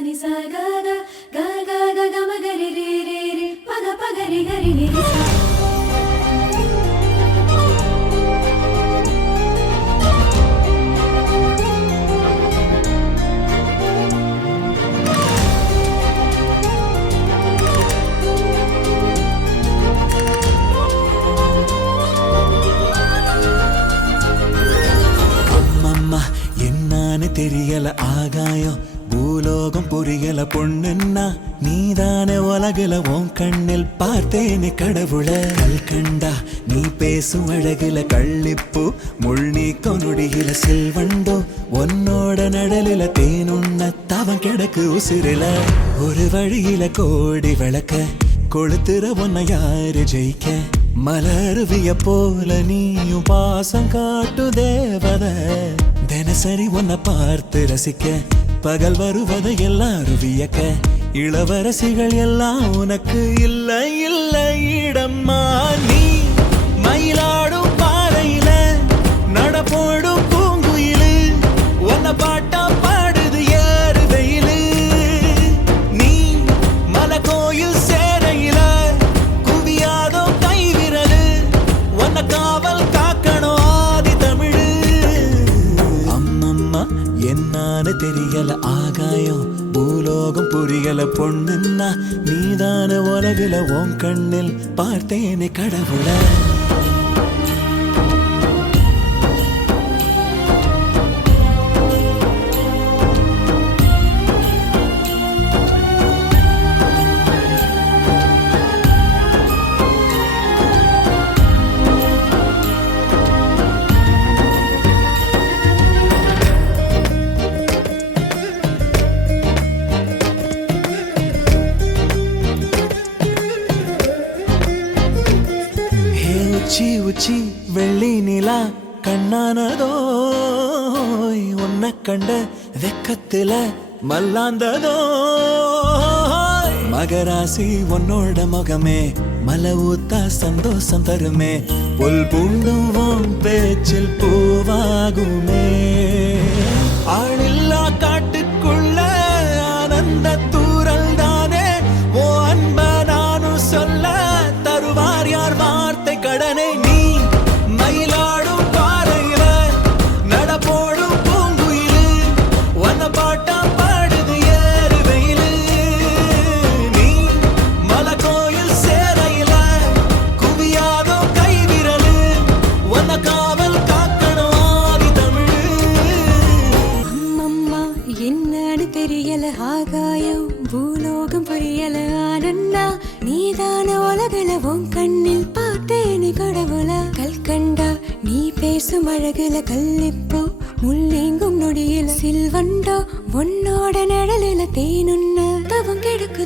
ni sa ga ga ga ga ga ga ma ga ri ri ri ri pa ga ri ga ri ni ri sa. தெரியல ஆகாயம் பூலோகம் புரியல பொண்ணுன்னா நீதானே உலகில உன் கண்ணில் பார்த்தேனே கடவுள கல் கண்டா நீ பேசும் அழகில கள்ளிப்பு முள் நீக்க நொடியில செல்வண்டோ உன்னோட நடலில தேனுண்ண தவம் கிடக்கு உசிரில ஒரு வழியில கோடி விளக்க கொளுத்துற உன்னை யாரு ஜெயிக்க மலருவிய போல நீயும் பாசம் காட்டு தேவத தினசரி உன்னை பார்த்து ரசிக்க பகல் வருவதை எல்லாரும் வியக்க இளவரசிகள் எல்லாம் உனக்கு இல்லை இல்லை இடம்மா நீ மயிலாடும் பாறையில நடப்போடும் பூங்குயிலு உன்னை பாட்டா பாடுது ஏறு வெயிலு நீ மலை கோயில் சேரையில குவியாதோ கை விரலு உன்னை காவல் காக்கணும் ஆதி தமிழ் அம்மம்மா என்னான்னு தெரியல ஆகாயம் பூலோகம் புரியல பொண்ணுன்னா நீதான உலகில உன் கண்ணில் பார்த்தேனே கடவுள உச்சி உச்சி வெள்ளி நிலா கண்ணானதோ உன்னை கண்ட வெக்கத்தில மல்லாந்ததோ மகராசி உன்னோட முகமே மலை ஊத்தா சந்தோஷம் தருமே புல் பூண்டும் பேச்சில் பூவாகுமே ஆளில்லா காட்டுக்குள்ள ஆனந்த தூரல் தானே ஓ அன்ப நானும் சொல்ல தருவார் யார் வார்த்தை கடனை நீ மயிலாடும் பாறையில நடப்போடும் பூங்குயிலு உன்னை பாட்டா பாடுது ஏறு வெயிலு நீ மலை கோயில் சேரையில குவியாதோ கை விரலு உன்னை காவல் காக்கணும் ஆதி தமிழ் அம்மம்மா என்னன்னு தெரியல ஆகாயம் பூலோகம் புரியல ஆனந்தா நீதான உலகில உன் கண்ணில் பார்த்தேனே கடவுள கல் கண்டா நீ பேசும் அழகுல கல்லிப்போ முள்ளேங்கும் நொடியில சில்வண்டோ உன்னோட நிழலில தேனுண்ண தவம் கிடக்கு